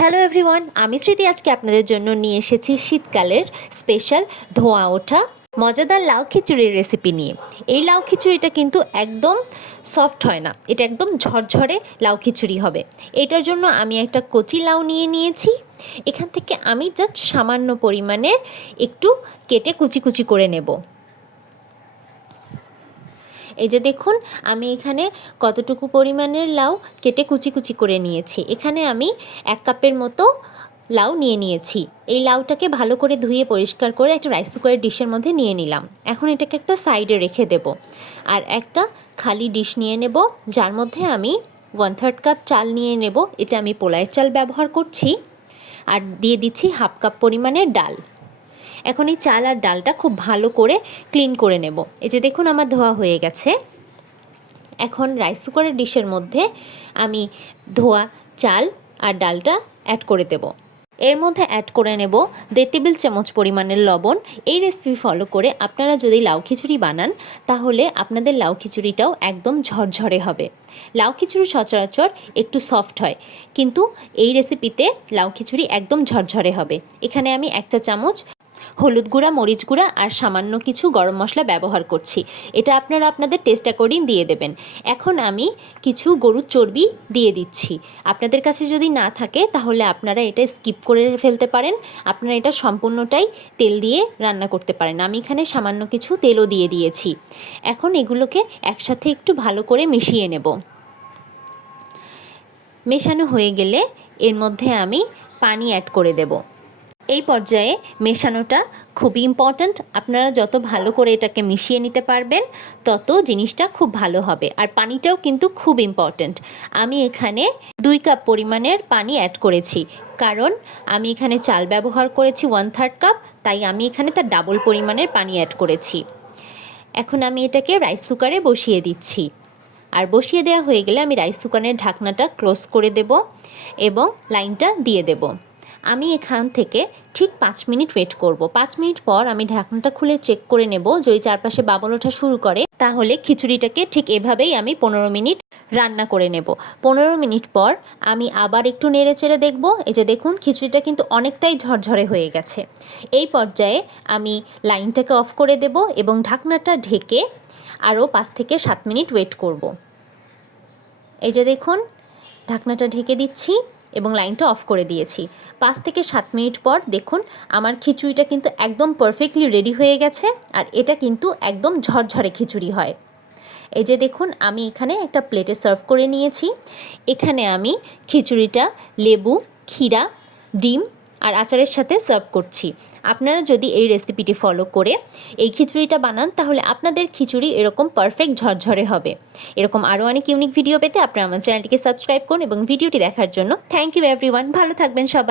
Hello everyone, আমি স্মৃতি আজকে আপনাদের জন্য নিয়ে এসেছি শীতকালের স্পেশাল ধোঁয়া ওঠা মজাদার লাউ খিচুড়ির রেসিপি নিয়ে। এই লাউ খিচুড়িটা কিন্তু একদম সফট হয় না, এটা একদম ঝরঝরে লাউ খিচুড়ি হবে। এটার জন্য আমি একটা কচি লাউ নিয়ে নিয়েছি। এখান থেকে আমি জাস্ট সামান্য পরিমাণে একটু কেটে কুচি কুচি করে নেব। এই যে দেখুন, আমি এখানে কতটুকু পরিমাণের লাউ কেটে কুচি কুচি করে নিয়েছি। এখানে আমি 1 কাপের মতো লাউ নিয়ে নিয়েছি। এই লাউটাকে ভালো করে ধুয়ে পরিষ্কার করে একটা রাইস কুকারের ডিশের মধ্যে নিয়ে নিলাম। এখন এটাকে একটা সাইডে রেখে দেব। আর একটা খালি ডিশ নিয়ে নেব, যার মধ্যে আমি 1/3 কাপ চাল নিয়ে নেব। এটা আমি পোলাওয়ের চাল ব্যবহার করছি। আর দিয়ে দিচ্ছি 1/2 কাপ পরিমাণের ডাল। এখন এই চাল আর ডালটা খুব ভালো করে ক্লিন করে নেব। এই যে দেখুন, আমার ধোয়া হয়ে গেছে। এখন রাইস কুকারের ডিশের মধ্যে আমি ধোয়া চাল আর ডালটা অ্যাড করে দেব। এর মধ্যে অ্যাড করে নেব 1.5 টেবিল চামচ পরিমাণের লবণ। এই রেসিপি ফলো করে আপনারা যদি লাউ খিচুড়ি বানান, তাহলে আপনাদের লাউ খিচুড়িটাও একদম ঝরঝরে হবে। লাউ খিচুড়ি সচরাচর একটু সফট হয়, কিন্তু এই রেসিপিতে লাউ খিচুড়ি একদম ঝরঝরে হবে। এখানে আমি 1 চা চামচ হলুদ গুঁড়া, মরিচ গুঁড়া আর সামান্য কিছু গরম মশলা ব্যবহার করছি। এটা আপনারা আপনাদের টেস্ট অ্যাকর্ডিং দিয়ে দেবেন। এখন আমি কিছু গরুর চর্বি দিয়ে দিচ্ছি। আপনাদের কাছে যদি না থাকে তাহলে আপনারা এটা স্কিপ করে ফেলতে পারেন। আপনারা এটা সম্পূর্ণটাই তেল দিয়ে রান্না করতে পারেন। আমি এখানে সামান্য কিছু তেলও দিয়ে দিয়েছি। এখন এগুলোকে একসাথে একটু ভালো করে মিশিয়ে নেব। মেশানো হয়ে গেলে এর মধ্যে আমি পানি অ্যাড করে দেব। এই পর্যায়ে মেশানোটা খুবই ইম্পর্ট্যান্ট। আপনারা যত ভালো করে এটাকে মিশিয়ে নিতে পারবেন, তত জিনিসটা খুব ভালো হবে। আর পানিটাও কিন্তু খুব ইম্পর্ট্যান্ট। আমি এখানে 2 কাপ পরিমাণের পানি অ্যাড করেছি, কারণ আমি এখানে চাল ব্যবহার করেছি 1/3 কাপ, তাই আমি এখানে তার ডাবল পরিমাণের পানি অ্যাড করেছি। এখন আমি এটাকে রাইস কুকারে বসিয়ে দিচ্ছি। আর বসিয়ে দেওয়া হয়ে গেলে আমি রাইস কুকারের ঢাকনাটা ক্লোজ করে দেব এবং লাইনটা দিয়ে দেব। আমি এখান থেকে ঠিক 5 মিনিট ওয়েট করব। 5 মিনিট পর আমি ঢাকনাটা খুলে চেক করে নেব। যদি চারপাশে বাবল ওঠা শুরু করে, তাহলে খিচুড়িটাকে ঠিক এভাবেই আমি 15 মিনিট রান্না করে নেব। 15 মিনিট পর আমি আবার একটু নেড়ে চেড়ে দেখব। এই যে দেখুন, খিচুড়িটা কিন্তু অনেকটাই ঝরঝরে হয়ে গেছে। এই পর্যায়ে আমি লাইনটাকে অফ করে দেব এবং ঢাকনাটা ঢেকে আরও 5 থেকে 7 মিনিট ওয়েট করব। এই যে দেখুন, ঢাকনাটা ঢেকে দিচ্ছি এবং লাইনটা অফ করে দিয়েছি। 5 থেকে 7 মিনিট পর দেখুন, আমার খিচুড়িটা কিন্তু একদম পারফেক্টলি রেডি হয়ে গেছে। আর এটা কিন্তু একদম ঝরঝরে খিচুড়ি হয়। এই যে দেখুন, আমি এখানে একটা প্লেটে সার্ভ করে নিয়েছি। এখানে আমি খিচুড়িটা লেবু, ক্ষীরা, ডিম আর আচারের সাথে সার্ভ করছি। আপনারা যদি এই রেসিপিটি ফলো করে এই খিচুড়িটা বানান, তাহলে আপনাদের খিচুড়ি এরকম পারফেক্ট ঝরঝরে হবে। এরকম আরও অনেক ইউনিক ভিডিও পেতে আপনারা আমার চ্যানেলটিকে সাবস্ক্রাইব করুন এবং ভিডিওটি দেখার জন্য থ্যাংক ইউ এভরিওয়ান। ভালো থাকবেন সবাই।